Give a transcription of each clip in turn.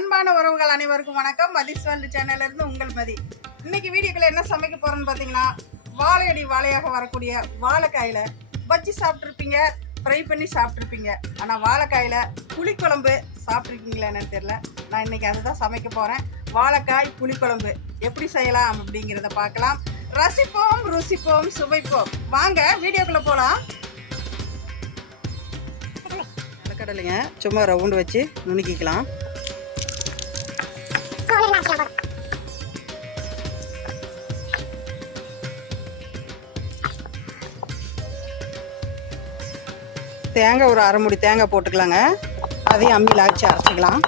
அன்பான உறவுகள் அனைவருக்கும் வணக்கம். மதிஸ் வேர்ல்டு சேனல்ல இருந்து உங்கள் மதி. இன்னைக்கு வீடியோக்குள்ள என்ன சமைக்க போகிறோன்னு பார்த்தீங்கன்னா வாழையடி வாழையாக வரக்கூடிய வாழைக்காயில் வச்சு சாப்பிட்ருப்பீங்க ஃப்ரை பண்ணி சாப்பிட்ருப்பீங்க ஆனால் வாழைக்காயில் புளிக்குழம்பு சாப்பிட்ருக்கீங்களா என்னன்னு தெரியல. நான் இன்னைக்கு அதை தான் சமைக்க போகிறேன் வாழைக்காய் புளிக்குழம்பு எப்படி செய்யலாம் அப்படிங்கிறத பார்க்கலாம். ரசிப்போம் ருசிப்போம் சுவைப்போம். வாங்க வீடியோக்குள்ளே போகலாம் கடலைங்க சும்மா ரவுண்டு வச்சு நுணுக்கிக்கலாம். தேங்காய் ஒரு அரை முடி தேங்காய் போட்டுக்கலாங்க. அதையும் அம்மியில் அரைச்சி அரைச்சிக்கலாம்.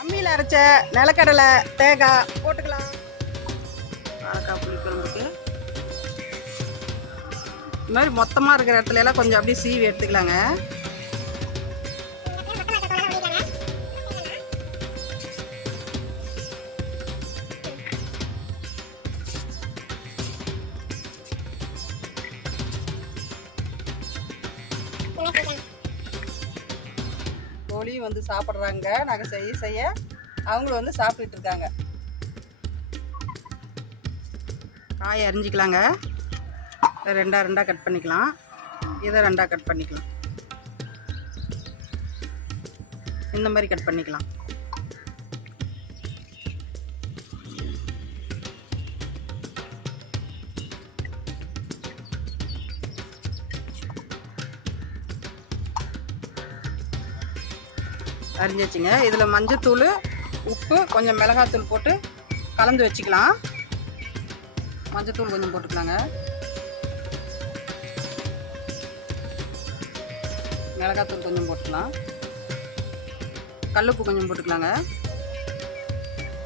அம்மியில் அரைச்ச நிலக்கடலை தேங்காய் போட்டுக்கலாம். வாழைக்காய் புளிக்குழம்புக்கு இந்த மாதிரி மொத்தமாக இருக்கிற இடத்துல எல்லாம் கொஞ்சம் அப்படியே சீவி எடுத்துக்கலாங்க. வந்து சாப்பிட்றாங்க. நாங்கள் செய்ய செய்ய அவங்களும் வந்து சாப்பிட்டுட்டு இருக்காங்க. காய் அரிஞ்சிக்கலாங்க. ரெண்டாக ரெண்டாக கட் பண்ணிக்கலாம். இதை ரெண்டாக கட் பண்ணிக்கலாம். இந்த மாதிரி கட் பண்ணிக்கலாம். அரிஞ்சு வச்சுங்க இதில் மஞ்சத்தூள் உப்பு கொஞ்சம் மிளகாத்தூள் போட்டு கலந்து வச்சுக்கலாம். மஞ்சத்தூள் கொஞ்சம் போட்டுக்கலாங்க. மிளகாத்தூள் கொஞ்சம் போட்டுக்கலாம். கல்லுப்பு கொஞ்சம் போட்டுக்கலாங்க.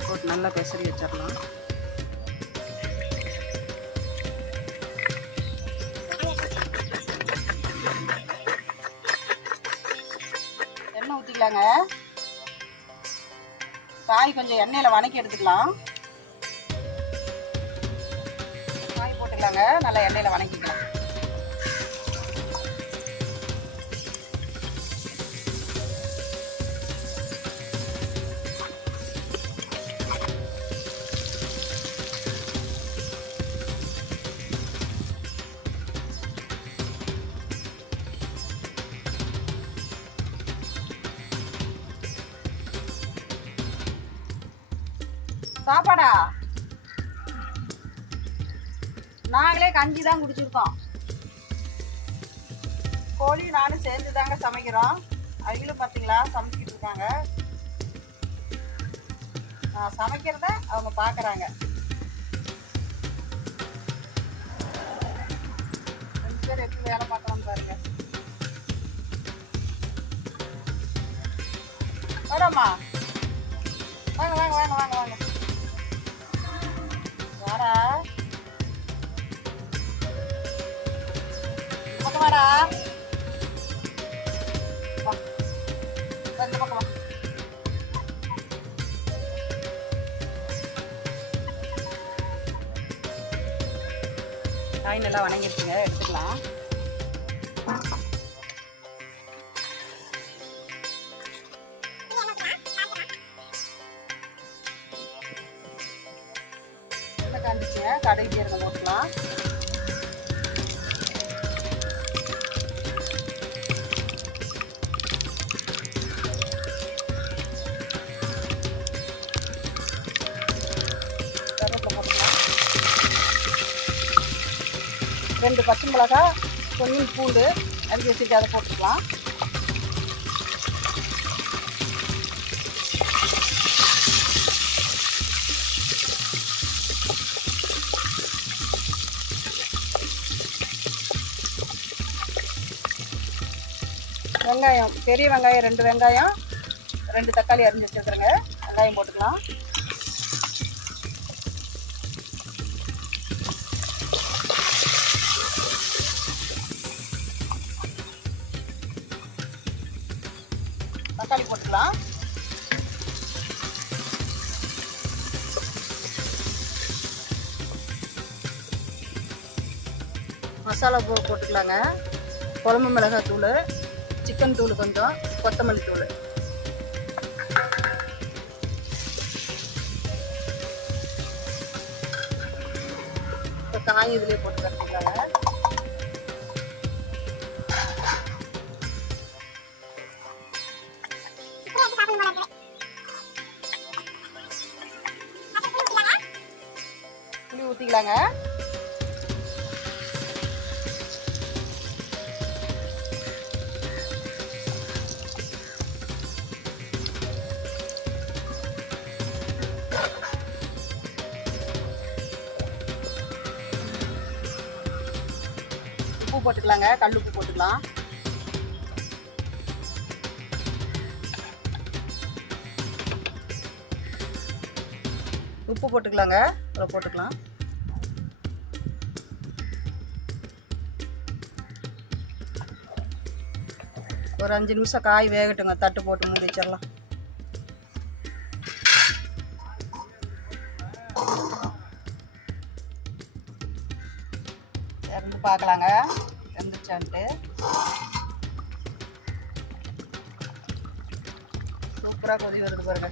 போட்டு நல்லா பெசரி வச்சிடலாம். எண்ணெய் காய் கொஞ்சம் எண்ணெயில் வணக்கி எடுத்துக்கலாம். காய் போட்டுக்கலாங்க. நல்லா எண்ணெயில் வணக்கிக்கலாம். சாப்பாடா? நாங்களே கஞ்சி தான் குடிச்சிருக்கோம். கோழி நானும் சேர்ந்து தாங்க சமைக்கிறோம். அவங்களும் பார்த்தீங்களா சமைச்சிட்டு இருக்காங்க. நான் சமைக்கிறத அவங்க பார்க்குறாங்க ரெண்டு பேர் எப்படி வேலை பார்க்கலாம் பாருங்க. வாடாம்மா வாங்க வாங்க வாங்க வாங்க வாங்க. வா, காய் நல்லா வணங்கிடுச்சுங்க எடுத்துக்கலாம் என்ன காந்துச்சுங்க கடைக்கு ஜீரகம் போட்டுக்கலாம். ரெண்டு பச்சை மிளகா கொஞ்சம் பூண்டு அரிஞ்சு வச்சுட்டு அதை போட்டுக்கலாம். வெங்காயம் பெரிய வெங்காயம் ரெண்டு வெங்காயம் ரெண்டு தக்காளி அரிஞ்சு வச்சுருக்குறேங்க. வெங்காயம் போட்டுக்கலாம். தக்காளி போட்டுக்கலாம். மசாலா பூ போட்டுக்கலாங்க. குழம்பு மிளகாய் தூள் சிக்கன் தூள் கொஞ்சம் கொத்தமல்லி தூள். இப்போ காய் இதுலேயே போட்டு வச்சுக்கலாங்க புளி உப்பு போட்டுக்கலாங்க. கல் உப்பு போட்டுக்கலாம். உப்பு போட்டுக்கலாங்க. இவ்வளோ போட்டுக்கலாம். ஒரு அஞ்சு நிமிஷம் காய் வேகட்டுங்க தட்டு போட்டு மூடி வச்சிடலாம் திறந்து பார்க்கலாங்க. இறந்துச்சான்ட்டு சூப்பராக கொதி வருது பாருங்க.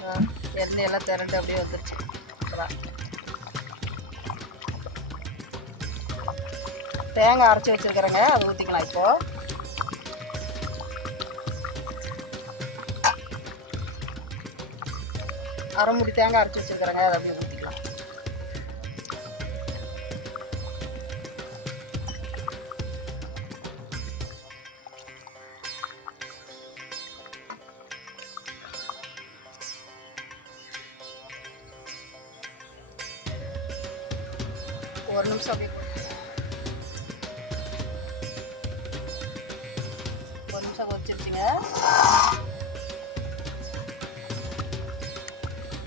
எண்ணெயெல்லாம் எண்ணெய் எல்லாம் திரண்டு அப்படியே வந்துருச்சு. சூப்பராக தேங்காய் அரைச்சி வச்சுருக்கிறேங்க. அதை ஊற்றிக்கலாம் இப்போ. அரை முடி தேங்காய் அரைச்சி வச்சிருக்கிறேங்க. அதை அப்படியே ஊற்றிக்கலாம் ஒரு நிமிஷம் அப்படியே ஒரு நிமிஷம் கொதிச்சிருச்சுங்க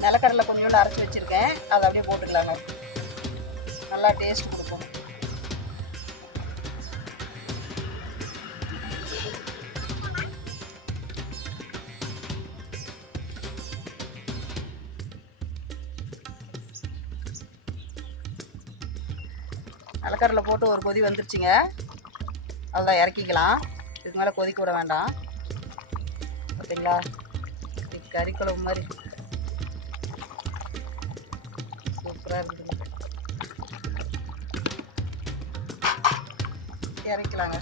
நிலக்கடலை கொஞ்சோண்டு அரைச்சி வச்சுருக்கேன். அதை அப்படியே போட்டுக்கலாங்க. நல்லா டேஸ்ட் கொடுக்கும். நிலக்கடலை போட்டு ஒரு கொதி வந்துருச்சுங்க. அதுதான் இறக்கிக்கலாம். இதுக்கு மேலே கொதிக்க விட வேண்டாம். பார்த்தீங்களா? கறி குழம்பு மாதிரி. சூப்பராக இருக்குது. இறக்கலாங்க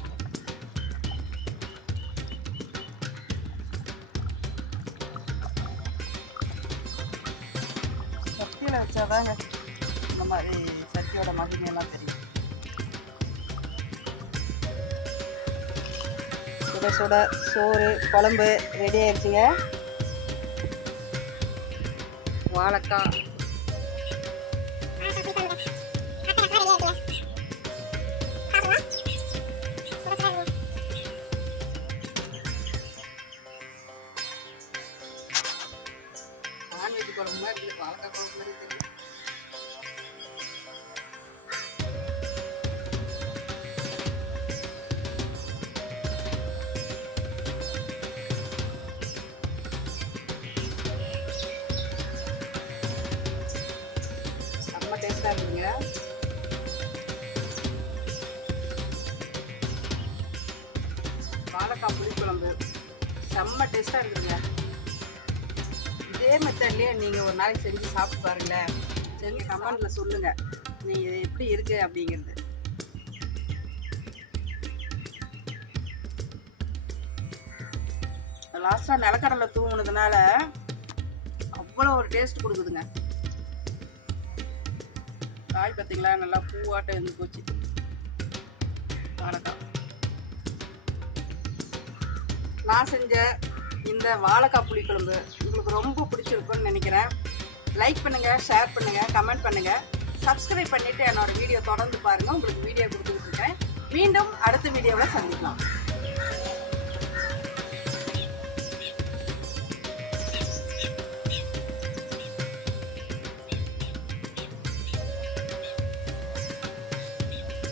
சட்டியில் வச்சாதாங்க இந்த மாதிரி சட்டியோட மகிமையெல்லாம் தெரியும். சுட சுட சோறு குழம்பு ரெடி ஆயிடுச்சுங்க. வாழைக்காய். டேஸ்ட்டாக வாழைக்காய் புளிக்குழம்பு செம்ம டேஸ்ட்டாக இருக்குதுங்க. இதே மெத்தட்லேயே நீங்கள் ஒரு நாளைக்கு செஞ்சு சாப்பிட்டு பாருங்களேன். செஞ்சு கமெண்டில் சொல்லுங்கள் நீங்கள் எப்படி இருக்குது அப்படிங்கிறது. லாஸ்ட்டாக நிலக்கடலை தூங்குனதுனால அவ்வளோ ஒரு டேஸ்ட் கொடுக்குதுங்க. காய் பார்த்தீங்களா நல்லா பூவாட்டம் இருந்து போச்சு. வாழைக்காய். நான் செஞ்ச இந்த வாழைக்காய் புளிக்குழம்பு உங்களுக்கு ரொம்ப பிடிச்சிருக்குன்னு நினைக்கிறேன். லைக் பண்ணுங்கள் ஷேர் பண்ணுங்கள் கமெண்ட் பண்ணுங்கள் சப்ஸ்கிரைப் பண்ணிவிட்டு என்னோட வீடியோ தொடர்ந்து பாருங்கள் உங்களுக்கு வீடியோ கொடுத்துக்கிட்டு இருக்கேன். மீண்டும் அடுத்த வீடியோவில் சந்திக்கலாம்.